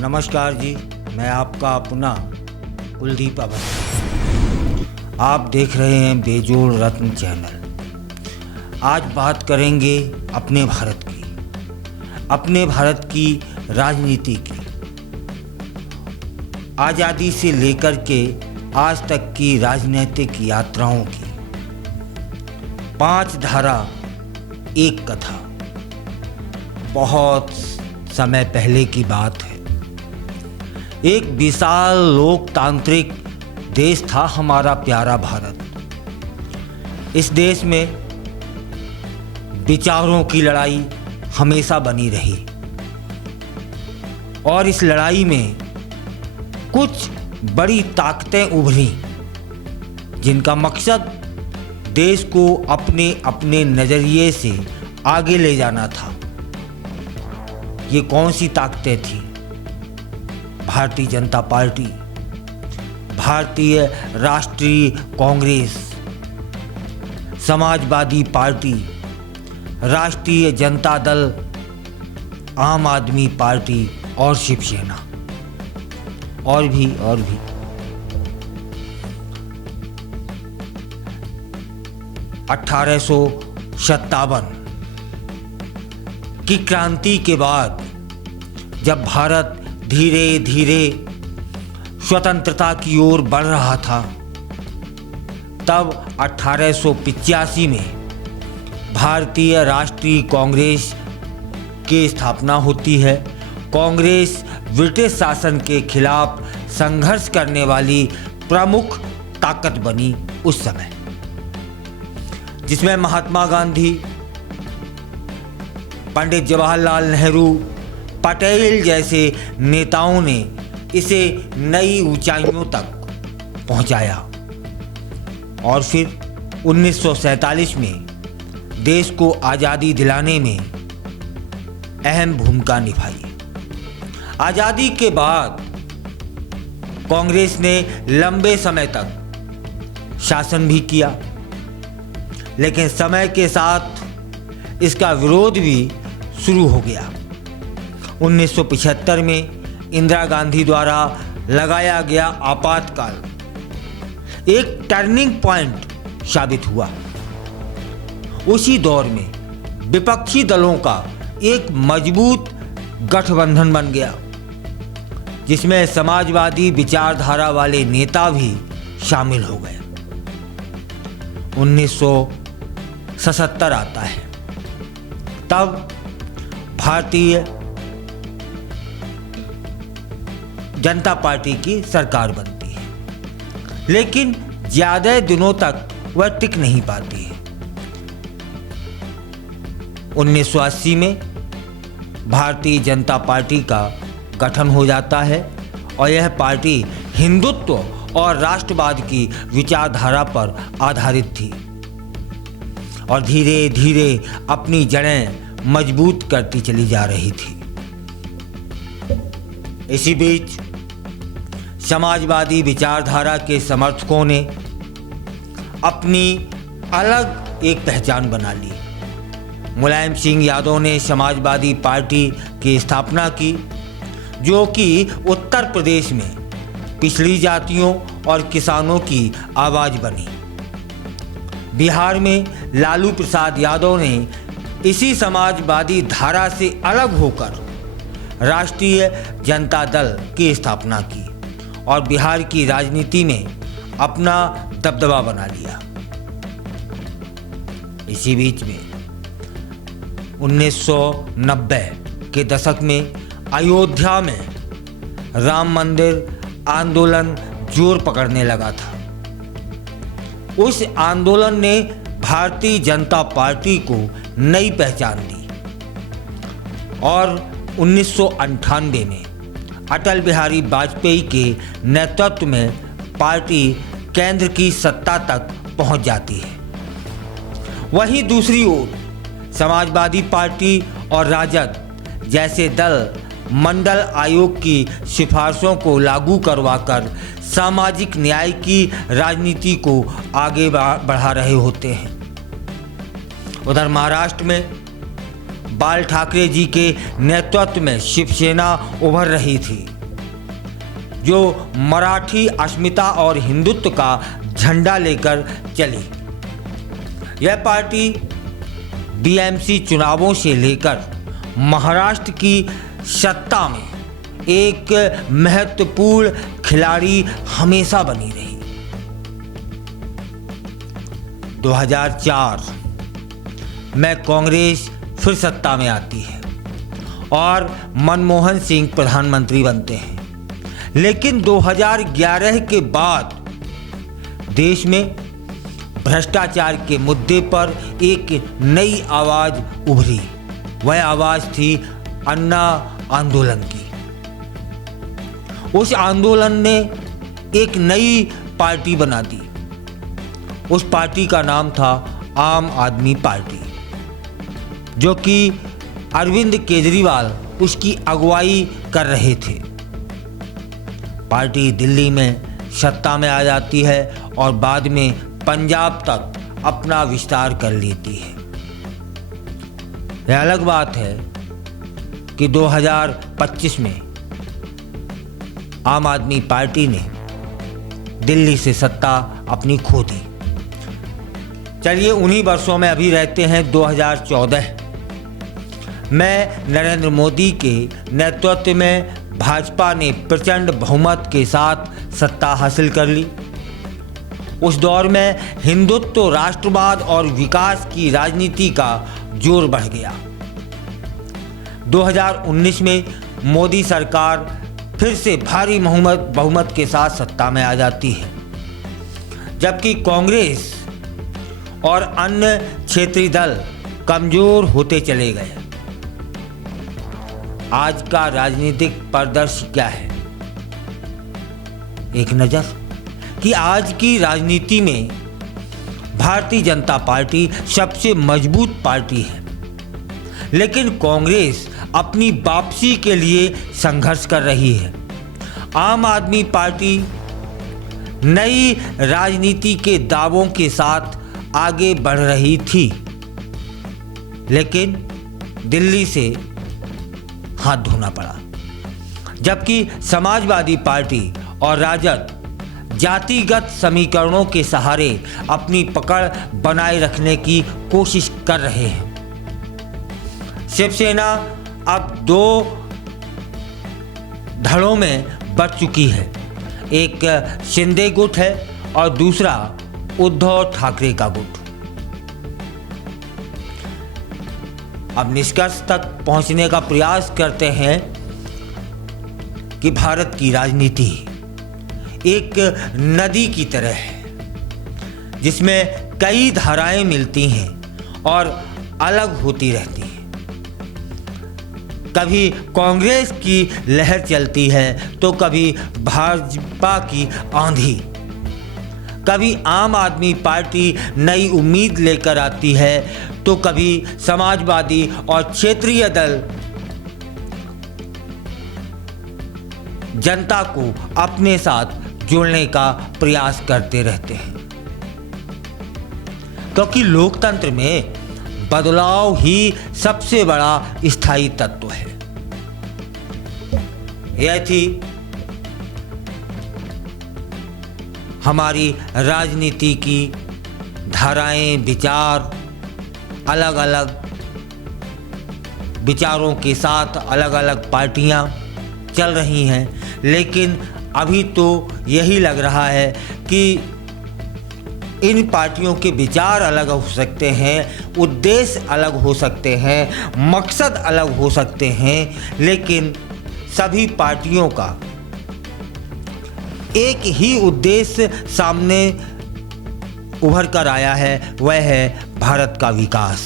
नमस्कार जी, मैं आपका अपना कुलदीप अवस्थी। आप देख रहे हैं बेजोड़ रत्न चैनल। आज बात करेंगे अपने भारत की राजनीति की। आज़ादी से लेकर के आज तक की राजनीतिक यात्राओं की। 5 धारा एक कथा। बहुत समय पहले की बात है। एक विशाल लोकतांत्रिक देश था हमारा प्यारा भारत। इस देश में विचारों की लड़ाई हमेशा बनी रही और इस लड़ाई में कुछ बड़ी ताकतें उभरी जिनका मकसद देश को अपने अपने नज़रिए से आगे ले जाना था। ये कौन सी ताकतें थीं? भारतीय जनता पार्टी, भारतीय राष्ट्रीय कांग्रेस, समाजवादी पार्टी, राष्ट्रीय जनता दल, आम आदमी पार्टी और शिवसेना और भी 1857 की क्रांति के बाद जब भारत धीरे धीरे स्वतंत्रता की ओर बढ़ रहा था, तब 1885 में भारतीय राष्ट्रीय कांग्रेस की स्थापना होती है। कांग्रेस ब्रिटिश शासन के खिलाफ संघर्ष करने वाली प्रमुख ताकत बनी उस समय, जिसमें महात्मा गांधी, पंडित जवाहरलाल नेहरू, पटेल जैसे नेताओं ने इसे नई ऊंचाइयों तक पहुंचाया और फिर 1947 में देश को आज़ादी दिलाने में अहम भूमिका निभाई। आज़ादी के बाद कांग्रेस ने लंबे समय तक शासन भी किया, लेकिन समय के साथ इसका विरोध भी शुरू हो गया। 1975 में इंदिरा गांधी द्वारा लगाया गया आपातकाल एक टर्निंग पॉइंट साबित हुआ। उसी दौर में विपक्षी दलों का एक मजबूत गठबंधन बन गया, जिसमें समाजवादी विचारधारा वाले नेता भी शामिल हो गए। 1977 आता है, तब भारतीय जनता पार्टी की सरकार बनती है, लेकिन ज़्यादा दिनों तक वह टिक नहीं पाती है। 1980 में भारतीय जनता पार्टी का गठन हो जाता है और यह पार्टी हिंदुत्व और राष्ट्रवाद की विचारधारा पर आधारित थी और धीरे धीरे अपनी जड़ें मजबूत करती चली जा रही थी। इसी बीच समाजवादी विचारधारा के समर्थकों ने अपनी अलग एक पहचान बना ली। मुलायम सिंह यादव ने समाजवादी पार्टी की स्थापना की, जो कि उत्तर प्रदेश में पिछड़ी जातियों और किसानों की आवाज़ बनी। बिहार में लालू प्रसाद यादव ने इसी समाजवादी धारा से अलग होकर राष्ट्रीय जनता दल की स्थापना की और बिहार की राजनीति में अपना दबदबा बना लिया। इसी बीच में 1990 के दशक में अयोध्या में राम मंदिर आंदोलन जोर पकड़ने लगा था। उस आंदोलन ने भारतीय जनता पार्टी को नई पहचान दी और 1998 में अटल बिहारी वाजपेयी के नेतृत्व में पार्टी केंद्र की सत्ता तक पहुंच जाती है। वहीं दूसरी ओर समाजवादी पार्टी और राजद जैसे दल मंडल आयोग की सिफारिशों को लागू करवाकर सामाजिक न्याय की राजनीति को आगे बढ़ा रहे होते हैं। उधर महाराष्ट्र में बाल ठाकरे जी के नेतृत्व में शिवसेना उभर रही थी, जो मराठी अस्मिता और हिंदुत्व का झंडा लेकर चली। यह पार्टी बीएमसी चुनावों से लेकर महाराष्ट्र की सत्ता में एक महत्वपूर्ण खिलाड़ी हमेशा बनी रही। 2004 में कांग्रेस फिर सत्ता में आती है और मनमोहन सिंह प्रधानमंत्री बनते हैं, लेकिन 2011 के बाद देश में भ्रष्टाचार के मुद्दे पर एक नई आवाज़ उभरी। वह आवाज़ थी अन्ना आंदोलन की। उस आंदोलन ने एक नई पार्टी बना दी। उस पार्टी का नाम था आम आदमी पार्टी, जो कि अरविंद केजरीवाल उसकी अगुवाई कर रहे थे। पार्टी दिल्ली में सत्ता में आ जाती है और बाद में पंजाब तक अपना विस्तार कर लेती है। यह अलग बात है कि 2025 में आम आदमी पार्टी ने दिल्ली से सत्ता अपनी खो दी। चलिए उन्हीं वर्षों में अभी रहते हैं। 2014 में नरेंद्र मोदी के नेतृत्व में भाजपा ने प्रचंड बहुमत के साथ सत्ता हासिल कर ली। उस दौर में हिंदुत्व, राष्ट्रवाद और विकास की राजनीति का जोर बढ़ गया। 2019 में मोदी सरकार फिर से भारी बहुमत के साथ सत्ता में आ जाती है, जबकि कांग्रेस और अन्य क्षेत्रीय दल कमजोर होते चले गए। आज का राजनीतिक परिदृश्य क्या है? एक नज़र कि आज की राजनीति में भारतीय जनता पार्टी सबसे मजबूत पार्टी है, लेकिन कांग्रेस अपनी वापसी के लिए संघर्ष कर रही है। आम आदमी पार्टी नई राजनीति के दावों के साथ आगे बढ़ रही थी, लेकिन दिल्ली से हाथ धोना पड़ा। जबकि समाजवादी पार्टी और राजद जातिगत समीकरणों के सहारे अपनी पकड़ बनाए रखने की कोशिश कर रहे हैं। शिवसेना अब दो धड़ों में बट चुकी है। एक शिंदे गुट है और दूसरा उद्धव ठाकरे का गुट। अब निष्कर्ष तक पहुंचने का प्रयास करते हैं कि भारत की राजनीति एक नदी की तरह है, जिसमें कई धाराएं मिलती हैं और अलग होती रहती हैं। कभी कांग्रेस की लहर चलती है तो कभी भाजपा की आंधी। कभी आम आदमी पार्टी नई उम्मीद लेकर आती है तो कभी समाजवादी और क्षेत्रीय दल जनता को अपने साथ जोड़ने का प्रयास करते रहते हैं, क्योंकि लोकतंत्र में बदलाव ही सबसे बड़ा स्थायी तत्व है। यह थी हमारी राजनीति की धाराएं, विचार। अलग अलग विचारों के साथ अलग अलग पार्टियां चल रही हैं, लेकिन अभी तो यही लग रहा है कि इन पार्टियों के विचार अलग हो सकते हैं, उद्देश्य अलग हो सकते हैं, मकसद अलग हो सकते हैं, लेकिन सभी पार्टियों का एक ही उद्देश्य सामने उभर कर आया है, वह है भारत का विकास।